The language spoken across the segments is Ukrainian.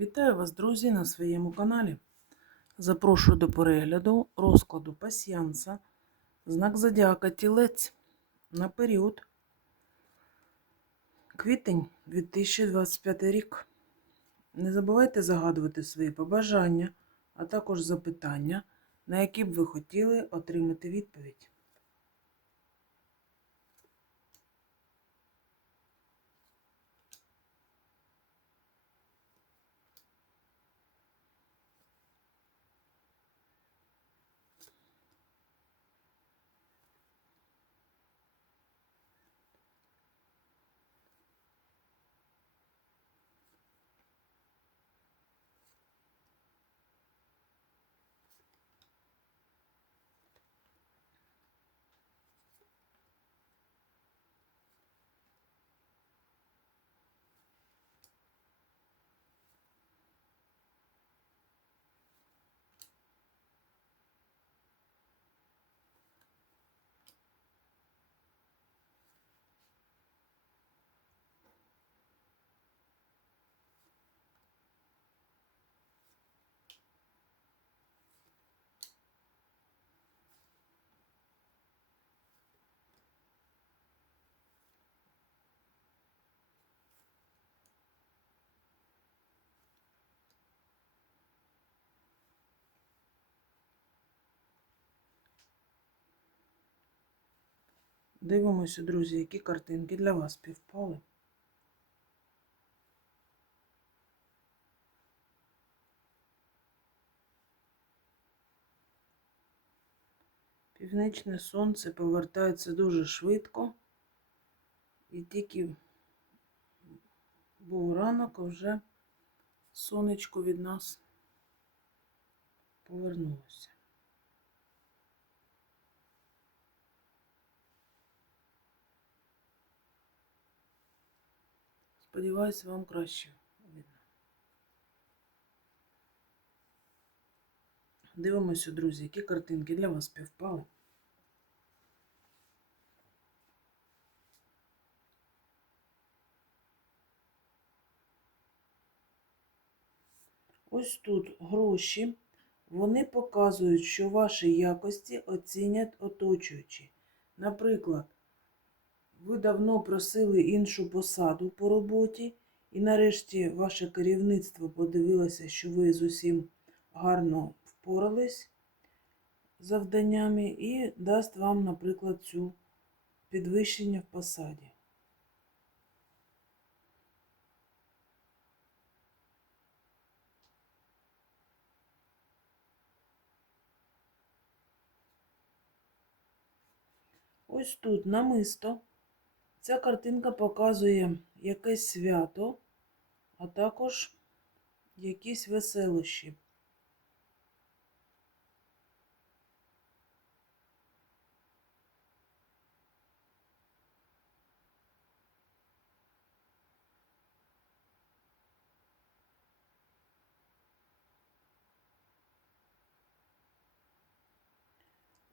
Вітаю вас, друзі, на своєму каналі. Запрошую до перегляду розкладу пасьянса, знак зодіака Тілець на період квітень 2025 рік. Не забувайте загадувати свої побажання, а також запитання, на які б ви хотіли отримати відповідь. Дивимося, друзі, які картинки для вас співпали. Північне сонце повертається дуже швидко. І тільки був ранок, а вже сонечко від нас повернулося. Сподіваюсь, вам краще видно. Дивимося, друзі, які картинки для вас співпали. Ось тут гроші. Вони показують, що ваші якості оцінять оточуючі. Наприклад, ви давно просили іншу посаду по роботі, і нарешті ваше керівництво подивилося, що ви з усім гарно впорались завданнями, і дасть вам, наприклад, цю підвищення в посаді. Ось тут намисто. Ця картинка показує якесь свято, а також якісь веселощі.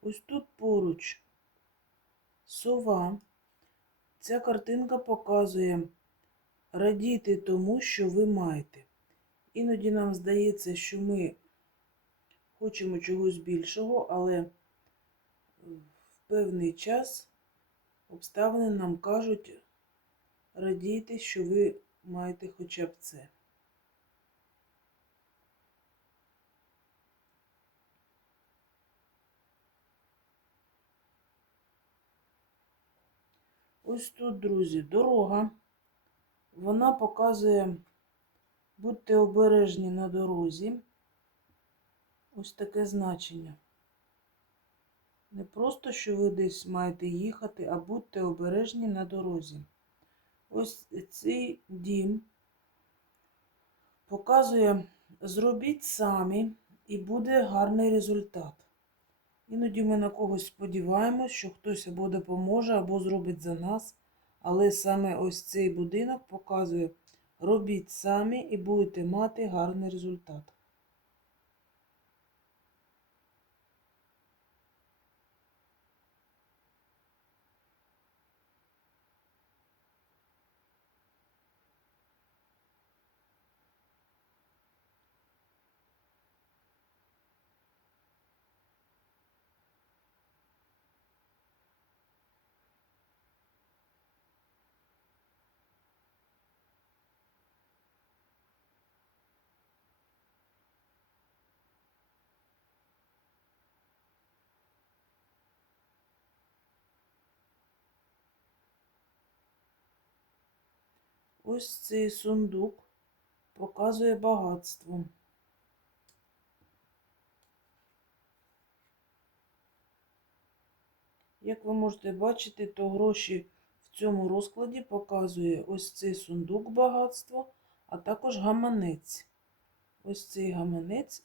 Ось тут поруч сова. Ця картинка показує радіти тому, що ви маєте. Іноді нам здається, що ми хочемо чогось більшого, але в певний час обставини нам кажуть радійте, що ви маєте хоча б це. Ось тут, друзі, дорога. Вона показує, будьте обережні на дорозі. Ось таке значення. Не просто, що ви десь маєте їхати, а будьте обережні на дорозі. Ось цей дім показує, зробіть самі і буде гарний результат. Іноді ми на когось сподіваємось, що хтось або допоможе, або зробить за нас. Але саме ось цей будинок показує, робіть самі і будете мати гарний результат. Ось цей сундук показує багатство. Як ви можете бачити, то гроші в цьому розкладі показує ось цей сундук багатство, а також гаманець. Ось цей гаманець,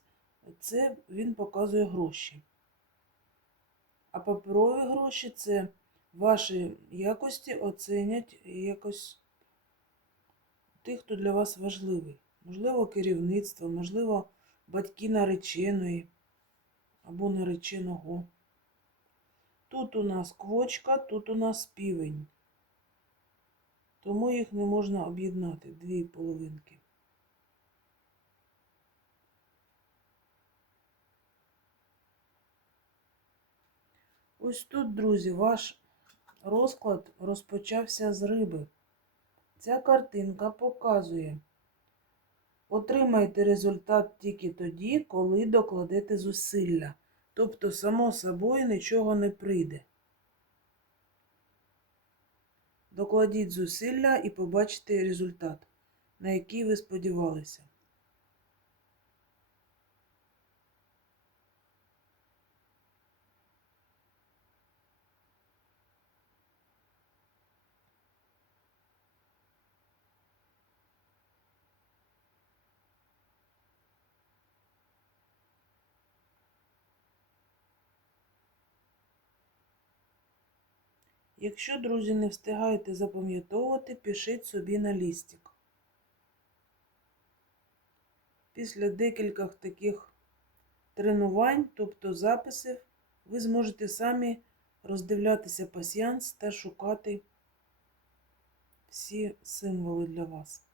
це він показує гроші. А паперові гроші це ваші якості оцінять якось тих, хто для вас важливий. Можливо, керівництво, можливо, батьки нареченої або нареченого. Тут у нас квочка, тут у нас півень. Тому їх не можна об'єднати, дві половинки. Ось тут, друзі, ваш розклад розпочався з риби. Ця картинка показує, отримайте результат тільки тоді, коли докладете зусилля. Тобто, само собою нічого не прийде. Докладіть зусилля і побачите результат, на який ви сподівалися. Якщо, друзі, не встигаєте запам'ятовувати, пишіть собі на лістик. Після декількох таких тренувань, тобто записів, ви зможете самі роздивлятися пасіянс та шукати всі символи для вас.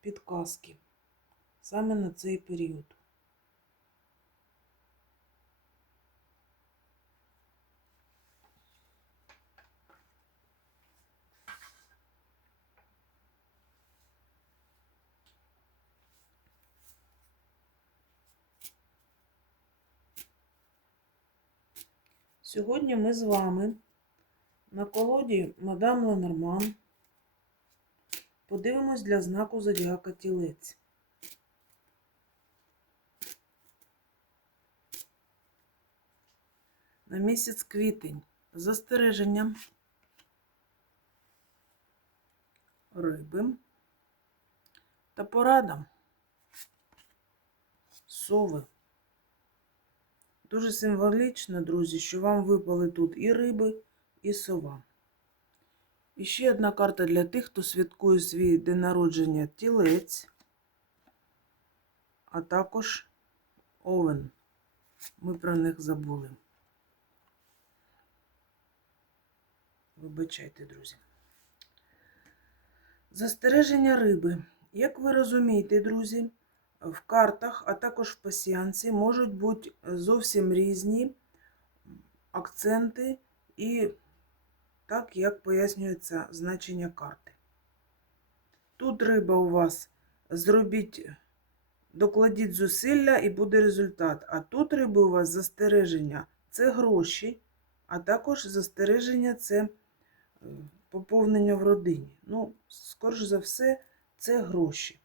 Підказки саме на цей період. Сьогодні ми з вами на колоді Мадам Ленорман подивимось для знаку Зодіака Тілець. На місяць квітень застереження риби та порада сови. Дуже символічно, друзі, що вам випали тут і риби, і сова. І ще одна карта для тих, хто святкує свій день народження тілець, а також овен. Ми про них забули. Вибачайте, друзі. Застереження риби. Як ви розумієте, друзі, в картах, а також в пасіянці можуть бути зовсім різні акценти і так, як пояснюється значення карти. Тут риба у вас зробіть, докладіть зусилля і буде результат. А тут риби у вас застереження це гроші, а також застереження це поповнення в родині. Ну, скоріш за все, це гроші.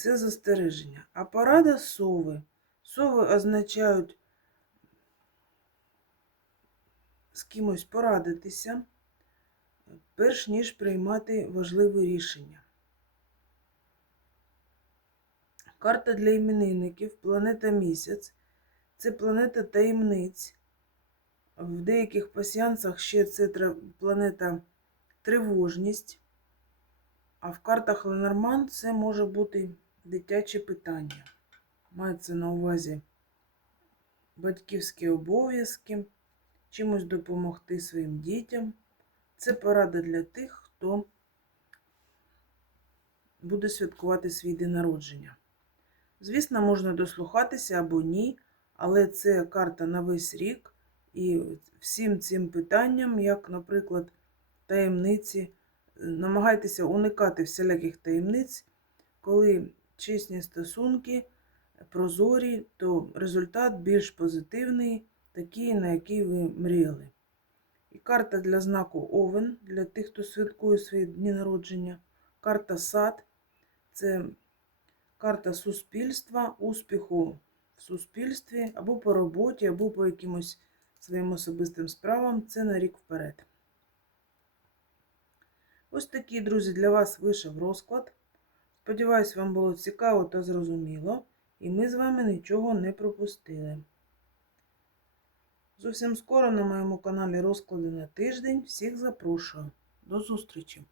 Це застереження. А порада сови. Сови означають з кимось порадитися, перш ніж приймати важливе рішення. Карта для іменинників, планета місяць. Це планета таємниць. В деяких пасіянсах ще це планета тривожність. А в картах Ленорман це може бути дитяче питання. Мається на увазі батьківські обов'язки, чимось допомогти своїм дітям. Це порада для тих, хто буде святкувати свій день народження. Звісно, можна дослухатися або ні, але це карта на весь рік. І всім цим питанням, як, наприклад, таємниці, намагайтеся уникати всіляких таємниць, коли чесні стосунки, прозорі, то результат більш позитивний, такий, на який ви мріяли. І карта для знаку Овен для тих, хто святкує свої дні народження. Карта сад це карта суспільства, успіху в суспільстві або по роботі, або по якимось своїм особистим справам. Це на рік вперед. Ось такий, друзі, для вас вийшов розклад. Сподіваюсь, вам було цікаво та зрозуміло, і ми з вами нічого не пропустили. Зовсім скоро на моєму каналі розклади на тиждень. Всіх запрошую. До зустрічі!